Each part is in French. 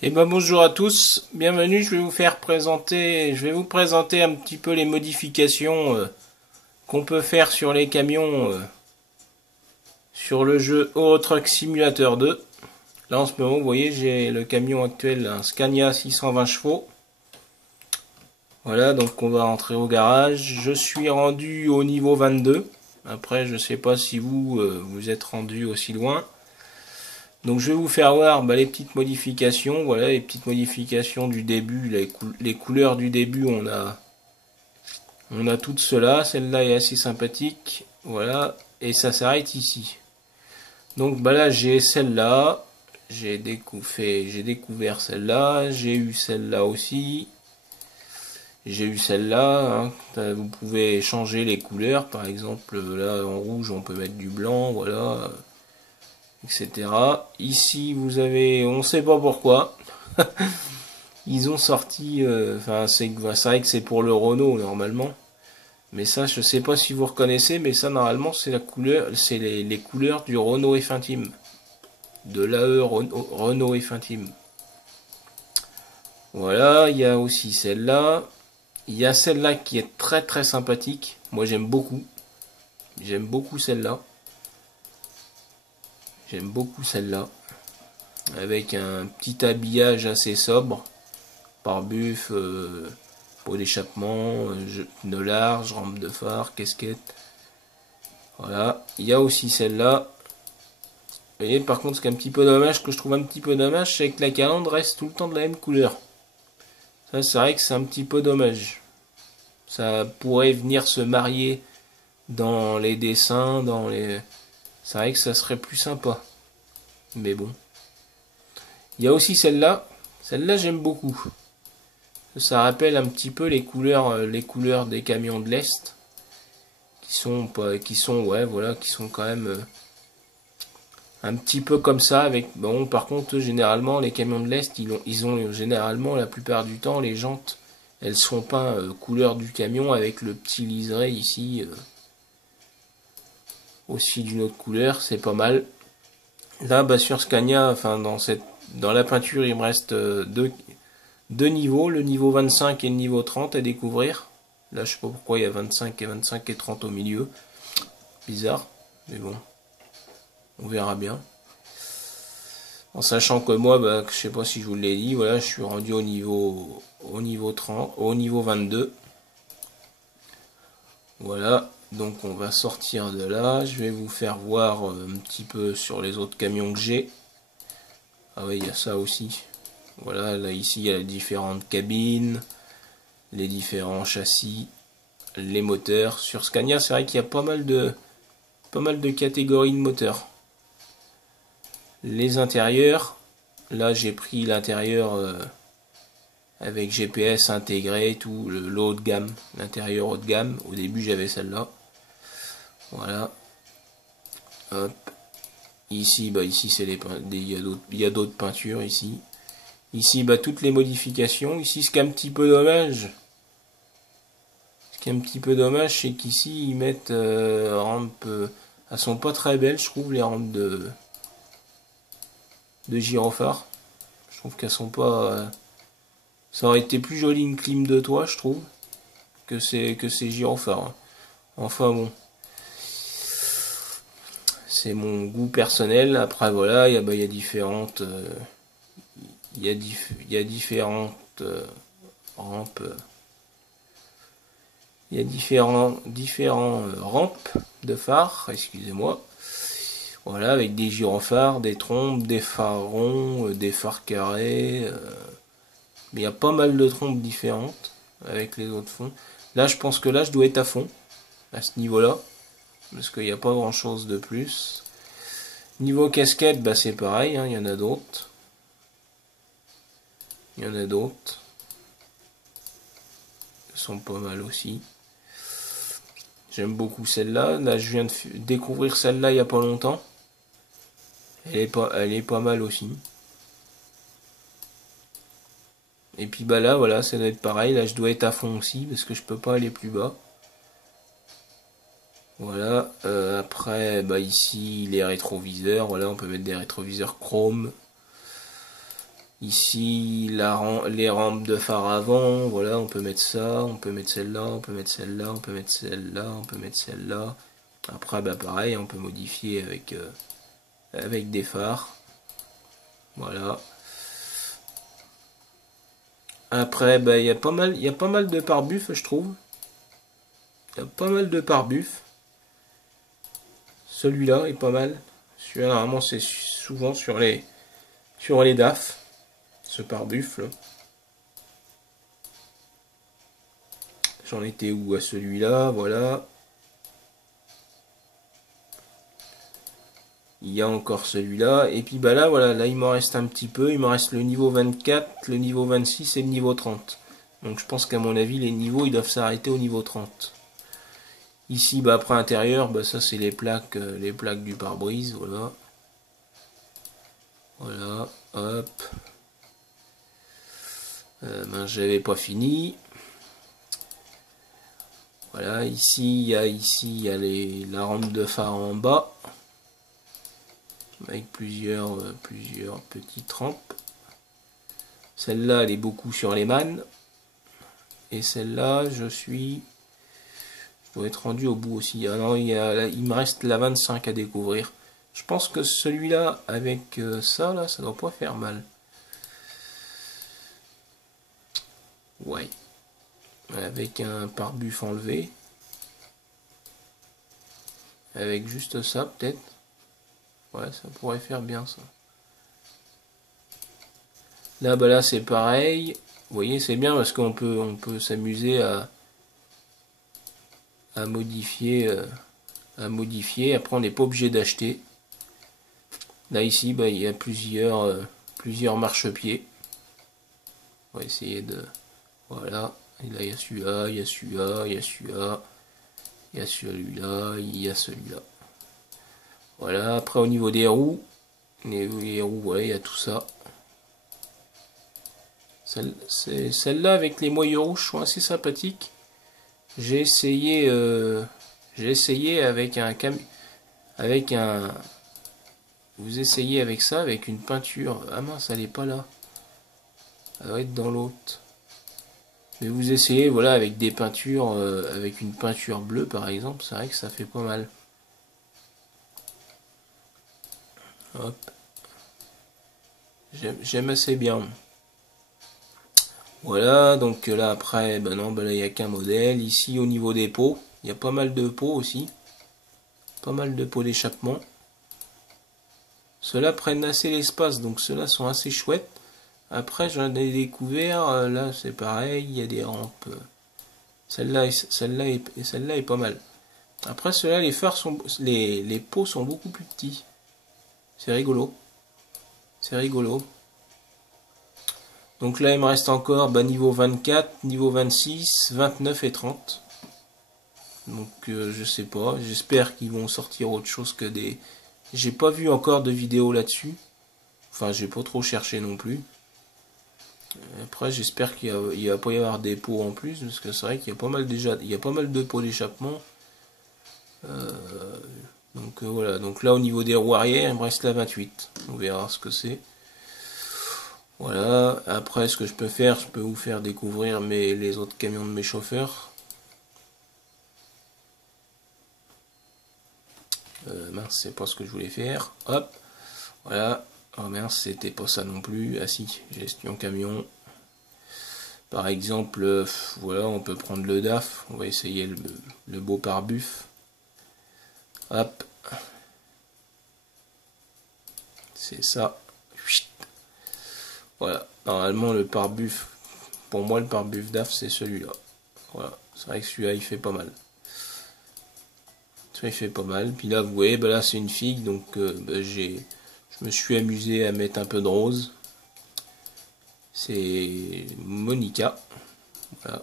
Et ben bonjour à tous, bienvenue, je vais vous présenter un petit peu les modifications qu'on peut faire sur les camions sur le jeu Euro Truck Simulator 2. Là en ce moment, vous voyez, j'ai le camion actuel, un Scania 620 chevaux. Voilà, donc on va rentrer au garage. Je suis rendu au niveau 22. Après, je sais pas si vous êtes rendu aussi loin. Donc je vais vous faire voir les petites modifications, voilà les petites modifications du début, les couleurs du début, on a toutes cela, celle-là est assez sympathique, voilà, et ça s'arrête ici. Donc là j'ai celle-là, j'ai découvert celle-là, j'ai eu celle-là aussi, j'ai eu celle-là, hein. Vous pouvez changer les couleurs, par exemple là en rouge on peut mettre du blanc, voilà, etc. Ici, vous avez, on ne sait pas pourquoi, ils ont sorti, c'est vrai que c'est pour le Renault normalement, mais ça, je sais pas si vous reconnaissez, mais ça normalement c'est la couleur, c'est les couleurs du Renault F1 Team, de l'AE Renault F1 Team. Voilà, il y a aussi celle-là, il y a celle-là qui est très très sympathique. Moi j'aime beaucoup celle-là. J'aime beaucoup celle-là. Avec un petit habillage assez sobre. Pare-buff, pot d'échappement, pneus larges, rampe de phare, casquette. Voilà. Il y a aussi celle-là. Vous voyez, par contre, ce qui est un petit peu dommage, que je trouve un petit peu dommage, c'est que la calandre reste tout le temps de la même couleur. Ça, c'est vrai que c'est un petit peu dommage. Ça pourrait venir se marier dans les dessins, c'est vrai que ça serait plus sympa. Mais bon. Il y a aussi celle-là. Celle-là, j'aime beaucoup. Ça rappelle un petit peu les couleurs des camions de l'Est. Qui sont quand même un petit peu comme ça. Bon, par contre, généralement, les camions de l'Est, ils ont généralement, la plupart du temps, les jantes, elles sont peintes couleur du camion avec le petit liseré ici. Aussi d'une autre couleur, c'est pas mal. Là, sur Scania, dans la peinture, il me reste deux niveaux, le niveau 25 et le niveau 30 à découvrir. Là, je sais pas pourquoi il y a 25 et 30 au milieu. Bizarre, mais bon, on verra bien. En sachant que moi, je sais pas si je vous l'ai dit, voilà, je suis rendu au niveau 30, au niveau 22. Voilà, donc on va sortir de là. Je vais vous faire voir un petit peu sur les autres camions que j'ai. Ah oui, il y a ça aussi. Voilà, là ici il y a les différentes cabines, les différents châssis, les moteurs. Sur Scania, c'est vrai qu'il y a pas mal de catégories de moteurs. Les intérieurs, là j'ai pris l'intérieur avec GPS intégré, tout le haut de gamme, l'intérieur haut de gamme. Au début j'avais celle-là. Voilà. Hop. Ici, ici c'est il y a d'autres peintures ici. Ici, toutes les modifications. Ici, ce qui est un petit peu dommage, c'est qu'ici ils mettent rampes. Elles sont pas très belles, je trouve, les rampes de gyrophare. Je trouve qu'elles sont pas. Ça aurait été plus joli une clim de toit, je trouve, que ces gyrophares. Enfin bon. C'est mon goût personnel. Après voilà, il y a différentes. Il y a différentes rampes. Il y a différents rampes de phares, excusez-moi. Voilà, avec des gyrophares, des trompes, des phares ronds, des phares carrés. Mais il y a pas mal de trompes différentes avec les autres fonds. Là, je pense que là, je dois être à fond, à ce niveau-là. Parce qu'il n'y a pas grand-chose de plus. Niveau casquette, c'est pareil, il y en a d'autres. Il y en a d'autres. Elles sont pas mal aussi. J'aime beaucoup celle-là. Là, je viens de découvrir celle-là il n'y a pas longtemps. Elle est pas mal aussi. Et puis là, voilà, ça doit être pareil. Là, je dois être à fond aussi parce que je peux pas aller plus bas. Voilà. Après, ici, les rétroviseurs. Voilà, on peut mettre des rétroviseurs chrome. Ici, les rampes de phare avant, voilà, on peut mettre ça, on peut mettre celle-là, on peut mettre celle-là, on peut mettre celle-là, on peut mettre celle-là. Après, bah pareil, on peut modifier avec des phares. Voilà. Après, bah, il y a pas mal de pare-buffs, je trouve. Il y a pas mal de pare-buffs. Celui-là est pas mal. Celui-là, normalement, c'est souvent sur les DAF. Ce pare-buff, là. J'en étais où à celui-là, voilà. Il y a encore celui-là. Et puis bah là, voilà, là il m'en reste un petit peu. Il me reste le niveau 24, le niveau 26 et le niveau 30. Donc je pense qu'à mon avis, les niveaux, ils doivent s'arrêter au niveau 30. Ici, bah après intérieur, bah ça c'est les plaques du pare-brise, voilà. Voilà, hop. Ben, j'avais pas fini. Voilà, ici il y a la rampe de phare en bas. Avec plusieurs petites rampes. Celle-là, elle est beaucoup sur les mannes. Et celle-là, je dois être rendu au bout aussi. Ah non, il me reste la 25 à découvrir. Je pense que celui-là, avec ça, là, ça doit pas faire mal. Ouais. Avec un pare-buff enlevé. Avec juste ça, peut-être. Ouais, ça pourrait faire bien, ça. Là, bah là, c'est pareil. Vous voyez, c'est bien parce qu'on peut s'amuser à modifier. Après, on n'est pas obligé d'acheter. Là, ici, bah, il y a plusieurs marchepieds. On va essayer de... Voilà. Et là, il y a celui-là, il y a celui-là, il y a celui-là, il y a celui-là, il y a celui-là. Voilà. Après, au niveau des roues, les roues, voilà, il y a tout ça. Celle-là, avec les moyeux rouges, sont assez sympathiques. J'ai essayé avec vous essayez avec ça, avec une peinture. Ah mince, elle est pas là. Elle doit être dans l'autre. Mais vous essayez, voilà, avec des peintures, avec une peinture bleue par exemple, c'est vrai que ça fait pas mal. Hop. J'aime assez bien. Voilà, donc là après, ben non, ben là il n'y a qu'un modèle. Ici au niveau des pots, il y a pas mal de pots aussi. Pas mal de pots d'échappement. Ceux-là prennent assez l'espace, donc ceux-là sont assez chouettes. Après, j'en ai découvert, là c'est pareil, il y a des rampes. Celle-là est pas mal. Après, ceux-là, les pots sont beaucoup plus petits. C'est rigolo. C'est rigolo. Donc là, il me reste encore niveau 24, niveau 26, 29 et 30. Donc je sais pas. J'espère qu'ils vont sortir autre chose que des... J'ai pas vu encore de vidéo là-dessus. Enfin, j'ai pas trop cherché non plus. Après, j'espère qu'il va pas y avoir des pots en plus, parce que c'est vrai qu'il y a pas mal de pots d'échappement. Donc voilà. Donc là, au niveau des roues arrière, il me reste la 28. On verra ce que c'est. Voilà. Après, ce que je peux faire, je peux vous faire découvrir les autres camions de mes chauffeurs. Mince, c'est pas ce que je voulais faire. Hop. Voilà. Oh mince, c'était pas ça non plus. Ah si, gestion camion. Par exemple, voilà, on peut prendre le DAF. On va essayer le beau pare-buff. Hop. C'est ça. Voilà. Normalement, le pare-buff, pour moi, le pare-buff DAF, c'est celui-là. Voilà. C'est vrai que celui-là, il fait pas mal. Ça, il fait pas mal. Puis là, vous voyez, bah là, c'est une figue. Donc, bah, je me suis amusé à mettre un peu de rose. C'est Monica. Voilà.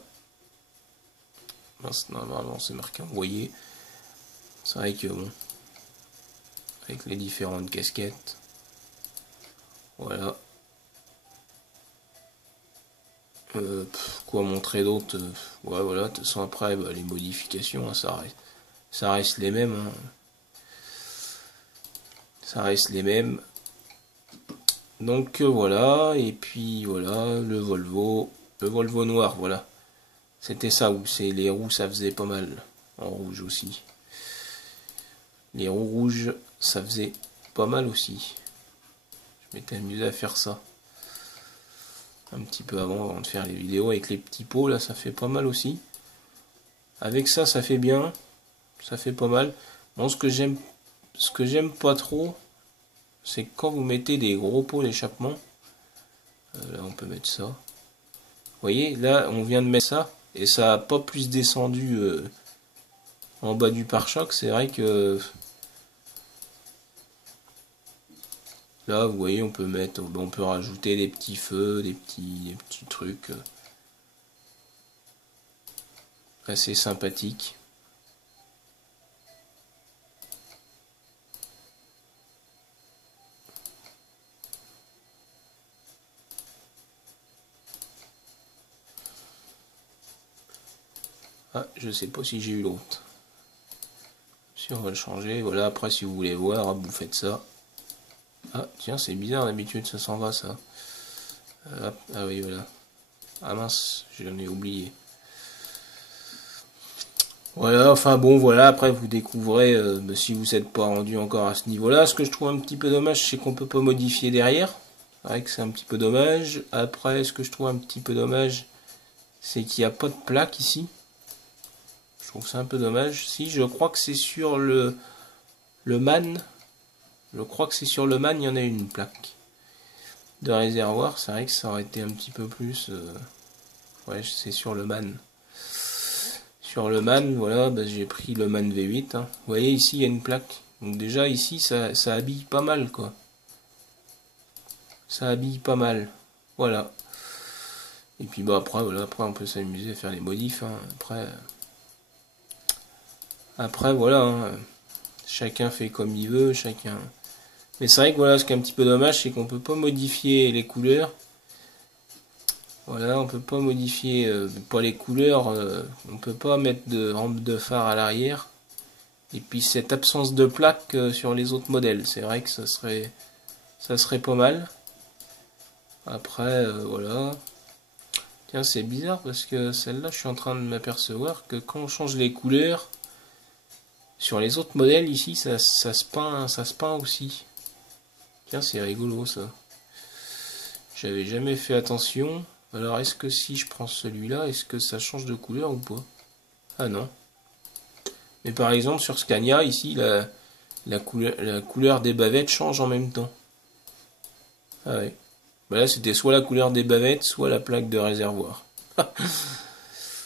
Normalement, c'est marqué envoyé. C'est vrai que bon, avec les différentes casquettes. Voilà. Quoi montrer d'autre? Ouais, voilà. De toute façon, après, bah, les modifications, hein, ça reste les mêmes. Hein. Ça reste les mêmes. Donc voilà, et puis voilà, le Volvo noir, voilà. C'était ça, où c'est les roues, ça faisait pas mal. En rouge aussi. Les roues rouges, ça faisait pas mal aussi. Je m'étais amusé à faire ça. Un petit peu avant de faire les vidéos avec les petits pots, là, ça fait pas mal aussi. Avec ça, ça fait bien. Ça fait pas mal. Bon, ce que j'aime pas trop, c'est quand vous mettez des gros pots d'échappement. Là, on peut mettre ça. Vous voyez, là, on vient de mettre ça. Et ça n'a pas plus descendu en bas du pare-choc. C'est vrai que là, vous voyez, on peut mettre, on peut rajouter des petits feux, des petits trucs assez sympathiques. Ah, je sais pas si j'ai eu l'autre. Si on va le changer, voilà, après si vous voulez voir, hop, vous faites ça. Ah, tiens, c'est bizarre, d'habitude ça s'en va ça. Hop, ah oui, voilà. Ah mince, j'en ai oublié. Voilà, enfin bon, voilà, après vous découvrez, si vous n'êtes pas rendu encore à ce niveau-là. Ce que je trouve un petit peu dommage, c'est qu'on peut pas modifier derrière. C'est vrai que c'est un petit peu dommage. Après, ce que je trouve un petit peu dommage, c'est qu'il n'y a pas de plaque ici. Je trouve ça un peu dommage. Si, je crois que c'est sur le MAN. Je crois que c'est sur le MAN, il y en a une plaque de réservoir. C'est vrai que ça aurait été un petit peu plus... Ouais, c'est sur le MAN. Sur le MAN, voilà, bah, j'ai pris le MAN V8. Hein. Vous voyez, ici, il y a une plaque. Donc déjà, ici, ça habille pas mal, quoi. Ça habille pas mal. Voilà. Et puis, bah, après, voilà, après, on peut s'amuser à faire les modifs. Hein. Après, voilà. Hein. Chacun fait comme il veut, chacun... Mais c'est vrai que voilà, ce qui est un petit peu dommage, c'est qu'on peut pas modifier les couleurs. Voilà, on peut pas modifier pas les couleurs, on peut pas mettre de rampe de phare à l'arrière. Et puis cette absence de plaque sur les autres modèles, c'est vrai que ça serait pas mal. Après, voilà. Tiens, c'est bizarre parce que celle-là, je suis en train de m'apercevoir que quand on change les couleurs, sur les autres modèles ici, ça se peint aussi. Tiens, c'est rigolo ça. J'avais jamais fait attention. Alors, est-ce que si je prends celui-là, est-ce que ça change de couleur ou pas? Ah non. Mais par exemple, sur Scania, ici, la couleur des bavettes change en même temps. Ah ouais. Bah là, c'était soit la couleur des bavettes, soit la plaque de réservoir.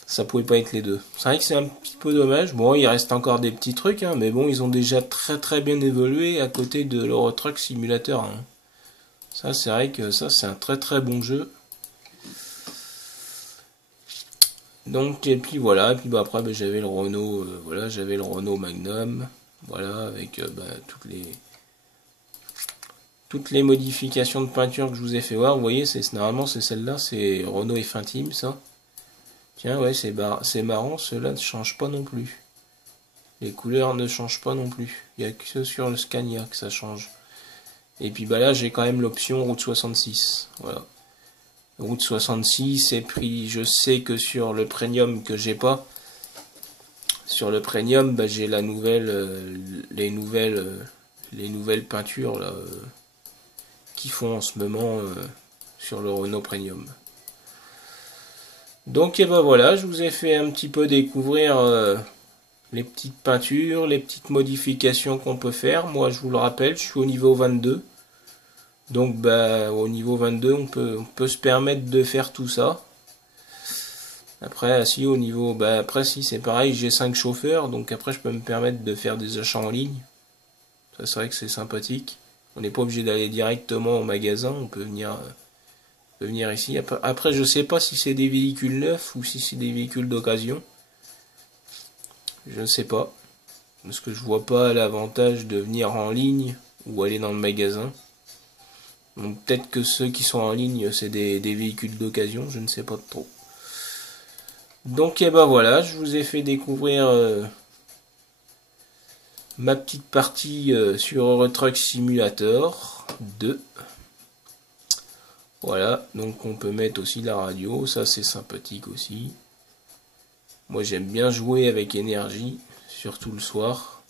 Ça pouvait pas être les deux. C'est vrai que c'est un petit peu dommage. Bon, il reste encore des petits trucs, hein, mais bon, ils ont déjà très très bien évolué à côté de l'Euro Truck Simulator. Hein. Ça, c'est vrai que ça, c'est un très très bon jeu. Donc, et puis voilà, et puis bah, après, bah, j'avais le Renault, voilà, j'avais le Renault Magnum, voilà, avec bah, toutes les modifications de peinture que je vous ai fait voir. Vous voyez, normalement, c'est celle-là, c'est Renault F Intime, ça. Tiens, ouais, c'est marrant, ceux-là ne changent pas non plus. Les couleurs ne changent pas non plus. Il n'y a que sur le Scania que ça change. Et puis bah là, j'ai quand même l'option Route 66. Voilà. Route 66, et puis je sais que sur le Premium que j'ai pas, sur le Premium, bah, j'ai la les nouvelles peintures là, qui font en ce moment sur le Renault Premium. Donc et ben voilà, je vous ai fait un petit peu découvrir les petites peintures, les petites modifications qu'on peut faire. Moi, je vous le rappelle, je suis au niveau 22. Donc bah, au niveau 22, on peut se permettre de faire tout ça. Après, si au niveau, bah après si c'est pareil, j'ai 5 chauffeurs, donc après je peux me permettre de faire des achats en ligne. Ça c'est vrai que c'est sympathique. On n'est pas obligé d'aller directement au magasin, on peut venir ici. Après, je sais pas si c'est des véhicules neufs ou si c'est des véhicules d'occasion. Je ne sais pas. Parce que je vois pas l'avantage de venir en ligne ou aller dans le magasin. Donc peut-être que ceux qui sont en ligne, c'est des véhicules d'occasion, je ne sais pas trop. Donc et ben voilà, je vous ai fait découvrir ma petite partie sur Euro Truck Simulator 2. Voilà, donc on peut mettre aussi la radio, ça c'est sympathique aussi. Moi j'aime bien jouer avec énergie, surtout le soir.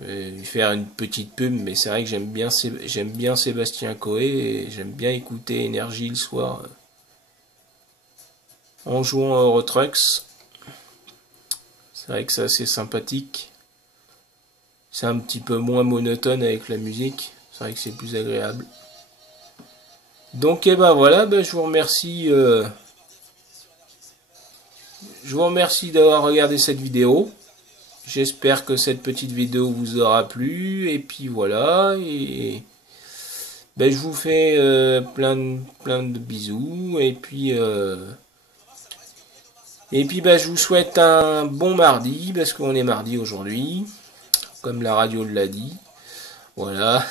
Je vais lui faire une petite pub, mais c'est vrai que j'aime bien Sébastien Coé et j'aime bien écouter énergie le soir en jouant à Euro Trucks. C'est vrai que c'est assez sympathique. C'est un petit peu moins monotone avec la musique. C'est vrai que c'est plus agréable. Donc et ben voilà, je vous remercie. Je vous remercie d'avoir regardé cette vidéo. J'espère que cette petite vidéo vous aura plu. Et puis voilà. Et je vous fais plein de bisous. Et puis je vous souhaite un bon mardi, parce qu'on est mardi aujourd'hui, comme la radio l'a dit. Voilà.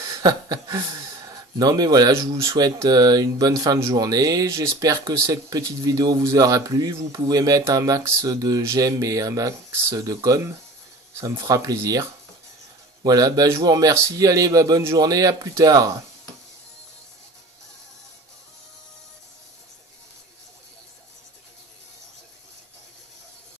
Non mais voilà, je vous souhaite une bonne fin de journée. J'espère que cette petite vidéo vous aura plu. Vous pouvez mettre un max de j'aime et un max de com. Ça me fera plaisir. Voilà, je vous remercie. Allez, bonne journée, à plus tard.